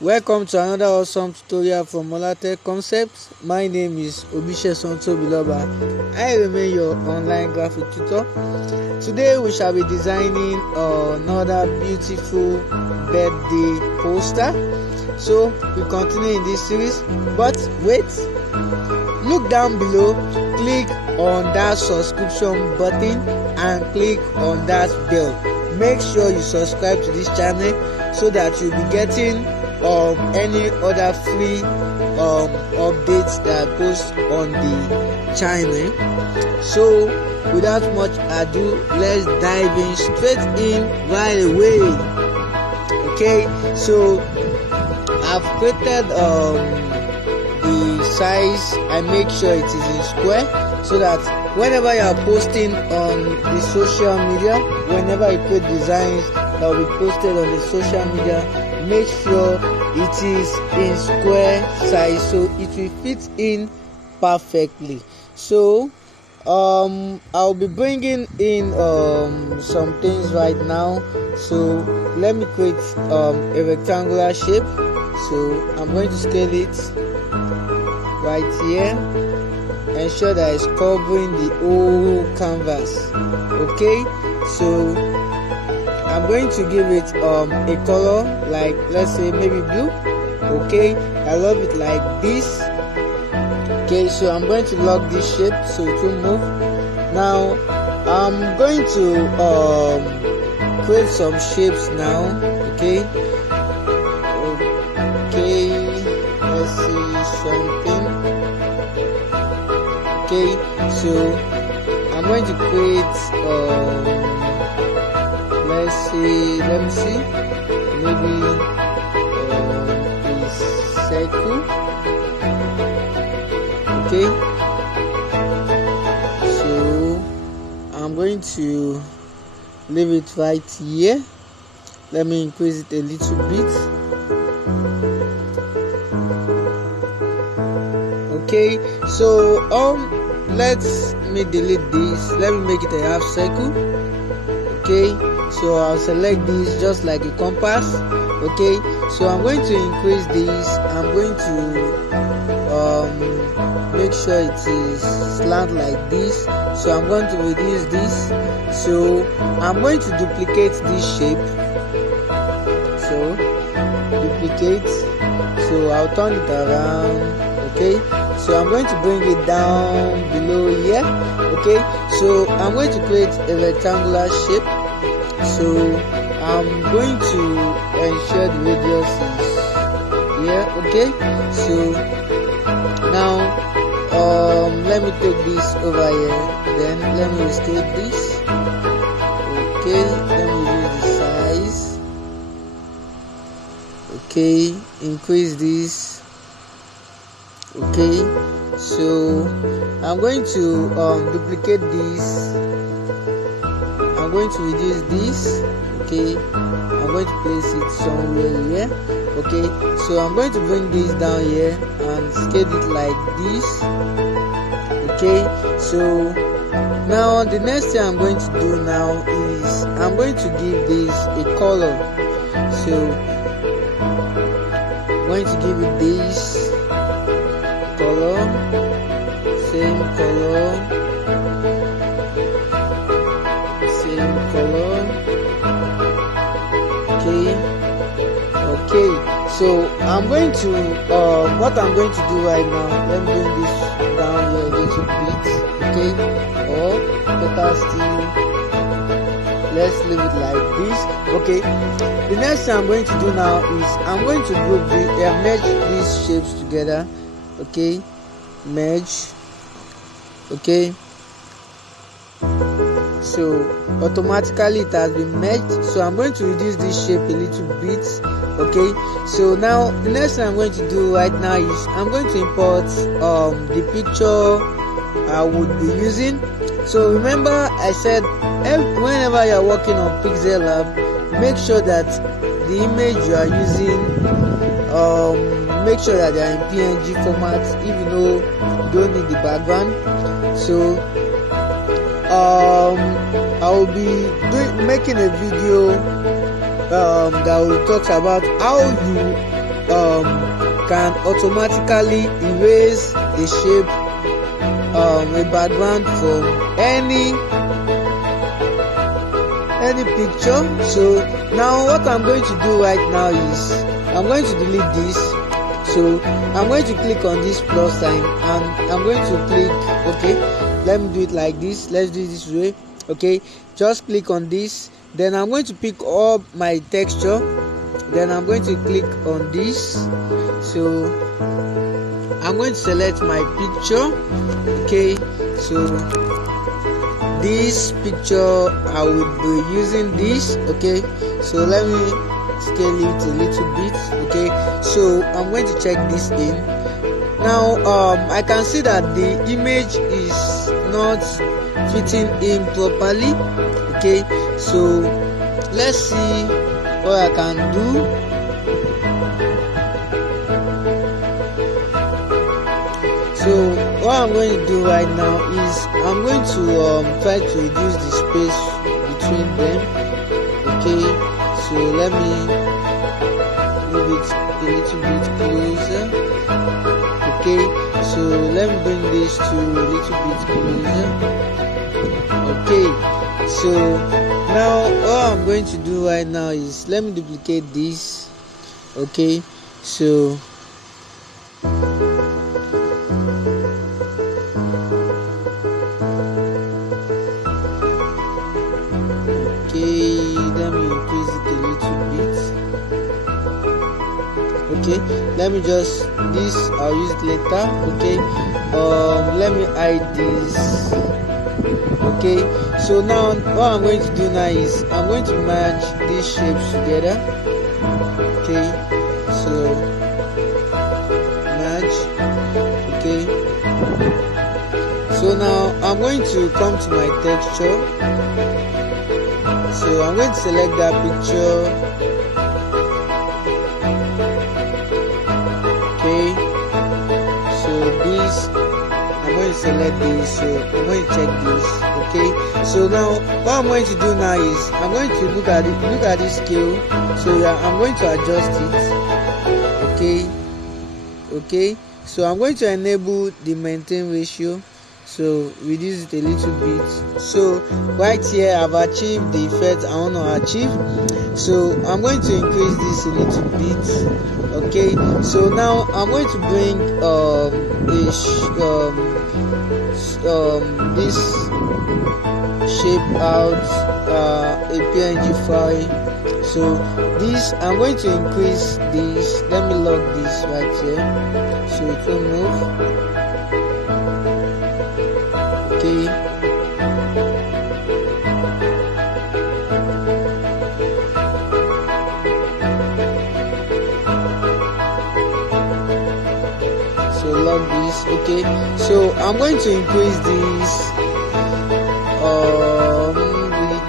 Welcome to another awesome tutorial from Molatech Concepts. My name is Obisheson Tobiloba. I remain your online graphic tutor. Today we shall be designing another beautiful birthday poster. So we continue in this series, but wait, look down below, click on that subscription button and click on that bell. Make sure you subscribe to this channel so that you'll be getting any other free updates that I post on the channel. So without much ado, let's dive in straight in right away. Okay, so I've created the size. I make sure it is in square so that whenever you are posting on the social media, whenever you create designs that will be posted on the social media, make sure it is in square size so it will fit in perfectly. So I'll be bringing in some things right now. So let me create a rectangular shape. So I'm going to scale it right here, ensure that it's covering the whole canvas. Okay, so I'm going to give it a color, like let's say maybe blue. Okay, I love it like this. Okay, so I'm going to lock this shape so it will move. Now I'm going to create some shapes now. Okay, let's see something. Okay, so I'm going to create let me see, maybe a circle. Okay, so I'm going to leave it right here. Let me increase it a little bit. Okay, so let me delete this. Let me make it a half circle. Okay, so I'll select this just like a compass. Okay, so I'm going to increase this. I'm going to make sure it is slant like this. So I'm going to reduce this. So I'm going to duplicate this shape. So duplicate. So I'll turn it around. Okay, so I'm going to bring it down below here. Okay, so I'm going to create a rectangular shape. So I'm going to ensure the radius is here. Okay, so now let me take this over here, then let me restate this. Okay, let me reduce the size. Okay, increase this. Okay, so I'm going to duplicate this. I'm going to reduce this. Okay, I'm going to place it somewhere here. Okay, so I'm going to bring this down here and scale it like this. Okay, so now the next thing I'm going to do now is I'm going to give this a color. So I'm going to give it this color, same color. Okay, so I'm going to what I'm going to do right now, let me bring this down here a little bit. Okay, or better still, let's leave it like this. Okay, the next thing I'm going to do now is I'm going to group this, merge these shapes together. Okay, merge. Okay, so automatically it has been merged. So I'm going to reduce this shape a little bit. Okay, so now the next thing I'm going to do right now is I'm going to import the picture I would be using. So remember I said whenever you are working on Pixel Lab, make sure that the image you are using, make sure that they are in PNG format, even though you don't need the background. So I will be making a video that will talk about how you can automatically erase a shape, a background from any picture. So now what I'm going to do right now is I'm going to delete this. So I'm going to click on this plus sign and I'm going to click, okay, let me do it like this. Let's do it this way. Okay, just click on this, then I'm going to pick up my texture, then I'm going to click on this. So I'm going to select my picture. Okay, so this picture I will be using this. Okay, so let me scale it a little bit. Okay, so I'm going to check this in. Now I can see that the image is not fitting in properly. Okay, so let's see what I can do. So what I'm going to do right now is I'm going to try to reduce the space between them. Okay, so let me move it a little bit closer. Okay, so let me bring this to a little bit closer. Okay, so now what I'm going to do right now is let me duplicate this. Okay, so let me increase it a little bit. Okay, let me just this I'll use it later. Okay, let me hide this. Okay, so now what I'm going to do now is I'm going to merge these shapes together. Okay, so merge. Okay, so now I'm going to come to my texture. So I'm going to select that picture. Okay, so this I'm going to select this, so I'm going to check this. Okay, so now what I'm going to do now is I'm going to look at this scale. So I'm going to adjust it. Okay, so I'm going to enable the maintain ratio, so reduce it a little bit. So right here I've achieved the effect I want to achieve, so I'm going to increase this a little bit. Okay, so now I'm going to bring this shape out, a PNG file. So this I'm going to increase this. Let me lock this right here so it will move. Okay, so lock this. Okay, so I'm going to increase this.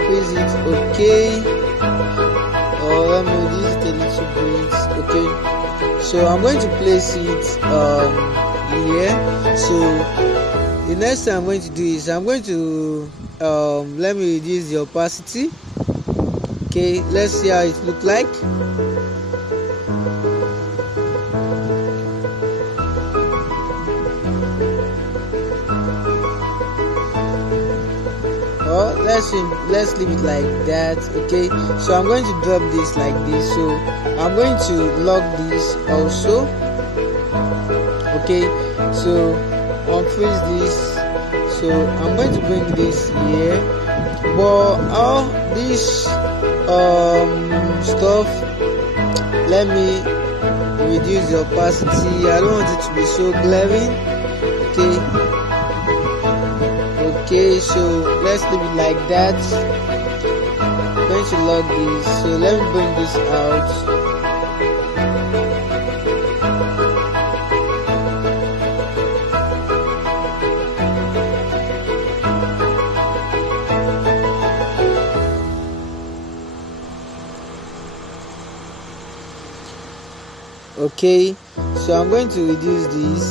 Increase it. Okay, let me reduce it a little bit. Okay, so I'm going to place it here. So the next thing I'm going to do is I'm going to let me reduce the opacity. Okay, let's see how it looks like. Let's leave it like that. Okay, so I'm going to drop this like this. So I'm going to lock this also. Okay, so unfreeze this. So I'm going to bring this here, but all this stuff, let me reduce the opacity. I don't want it to be so glaring. Okay, so let's leave it like that. I'm going to lock this, so let me bring this out. Okay, so I'm going to reduce this.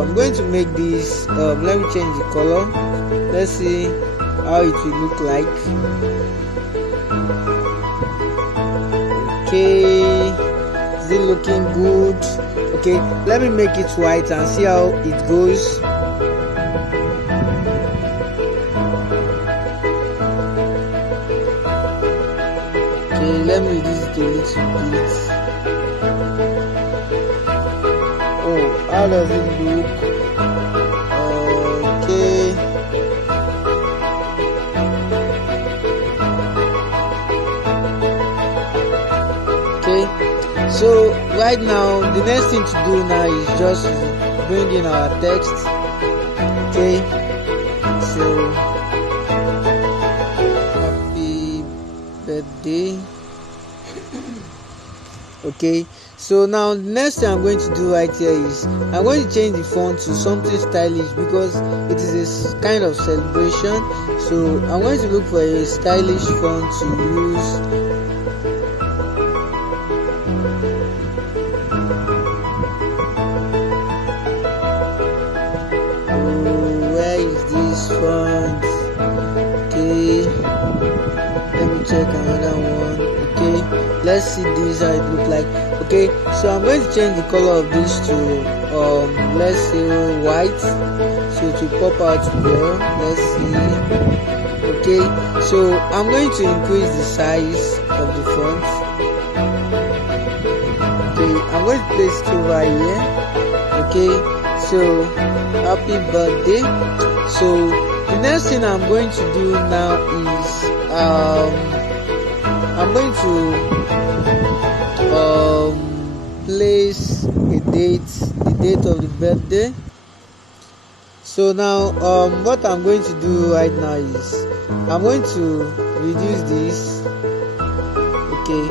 I'm going to make this, let me change the color. Let's see how it will look like. Okay, is it looking good? Okay, let me make it white and see how it goes. Okay, let me reduce it a little bit. Oh, how does it look? Okay. Okay, so right now the next thing to do now is just bring in our text. Okay, so happy birthday. Okay, so now the next thing I'm going to do right here is I'm going to change the font to something stylish because it is a kind of celebration. So I'm going to look for a stylish font to use. Font. Okay, let me check another one. Okay, let's see this how it look like. Okay, so I'm going to change the color of this to let's say white, so it will pop out well. Let's see. Okay, so I'm going to increase the size of the font. Okay, I'm going to place it over here. Okay, so happy birthday. So the next thing I'm going to do now is I'm going to place a date, the date of the birthday. So now what I'm going to do right now is I'm going to reduce this. Okay,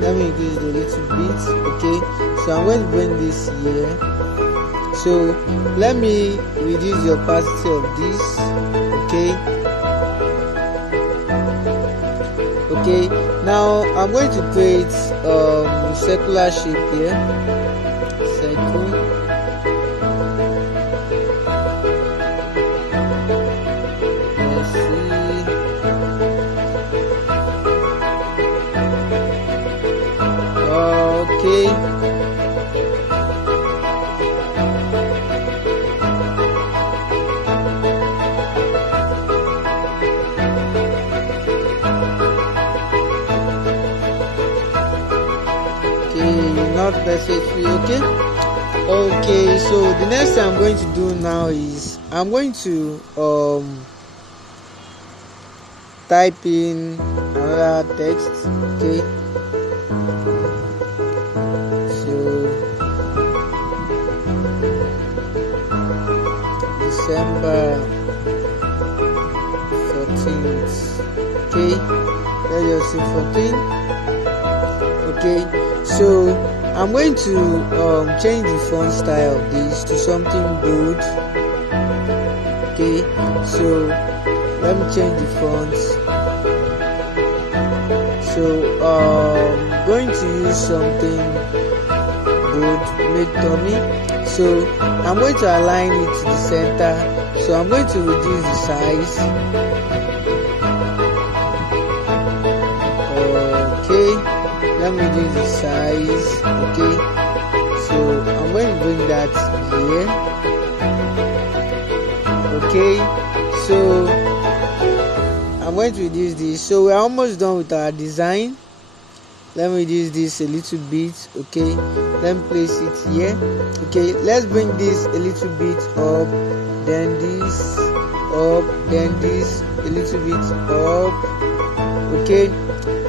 let me reduce it a little bit. Okay, so I'm going to bring this here. So let me reduce the opacity of this. Okay, now I'm going to create circular shape here. Circle. Let's see. Okay. Not perfectly. Okay, so the next thing I'm going to do now is I'm going to type in another text. Okay, so December 14th. Okay, let's just say 14. Okay, so I'm going to change the font style of this to something bold. Okay, so let me change the font. So I'm going to use something bold, make tummy. So I'm going to align it to the center. So I'm going to reduce the size. Okay, let me do the size. Okay, so I'm going to bring that here. Okay, so I'm going to reduce this. So we're almost done with our design. Let me reduce this a little bit. Okay, let me place it here. Okay, let's bring this a little bit up, then this up, then this a little bit up. Okay,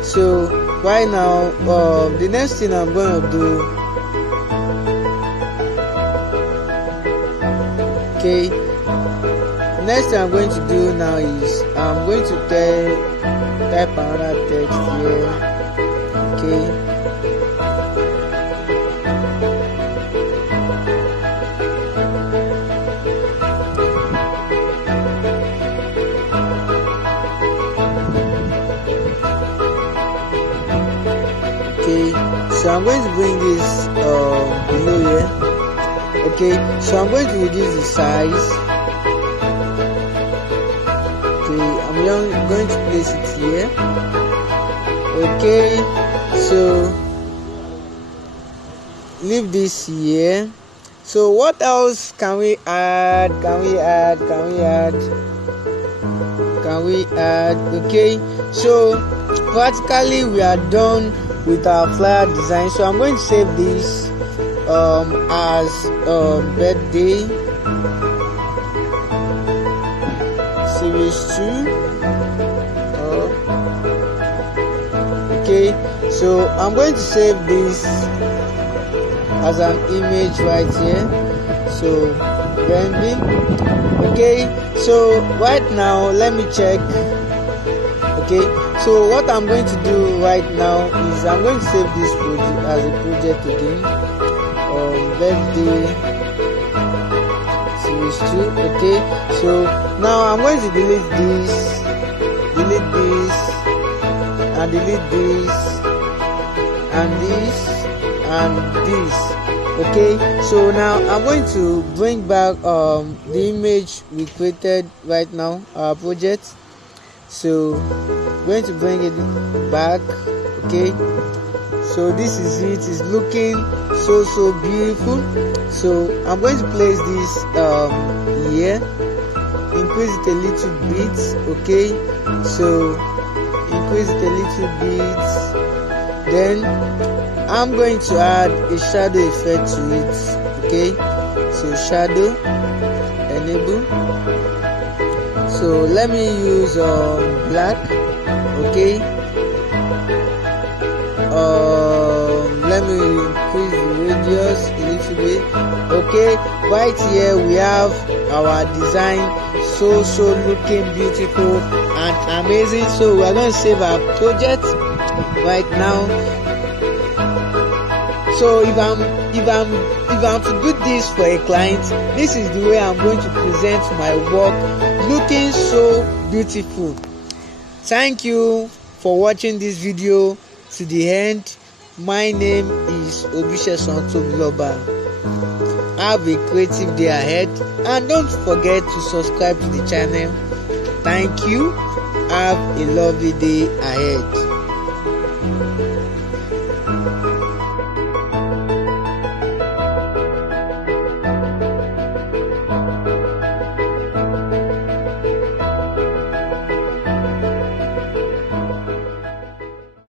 so right now the next thing I'm going to do, okay, the next thing I'm going to do now is I'm going to type another text here. Okay, so I'm going to bring this below here. Okay, so I'm going to reduce the size. Okay, I'm going to place it here. Okay, So leave this here. So what else can we add? Okay, so practically we are done with our flyer design. So I'm going to save this as birthday series 2. Okay, so I'm going to save this as an image right here. So rendering. Okay, so right now let me check. Okay, so what I'm going to do right now is I'm going to save this project as a project again. Birthday series 2. Okay, so now I'm going to delete this, and delete this, and this, and this. Okay, so now I'm going to bring back the image we created right now, our project. So I'm going to bring it back. Okay, so this is it. It's looking so beautiful. So I'm going to place this here, increase it a little bit. Okay, so increase it a little bit, then I'm going to add a shadow effect to it. Okay, so shadow, enable. So let me use black. Okay, let me increase the radius a little bit. Okay, right here we have our design, so looking beautiful and amazing. So we are going to save our project right now. So if I'm to do this for a client, this is the way I'm going to present my work, looking so beautiful. Thank you for watching this video to the end. My name is Obishesan Tobiloba. Have a creative day ahead, and don't forget to subscribe to the channel. Thank you. Have a lovely day ahead.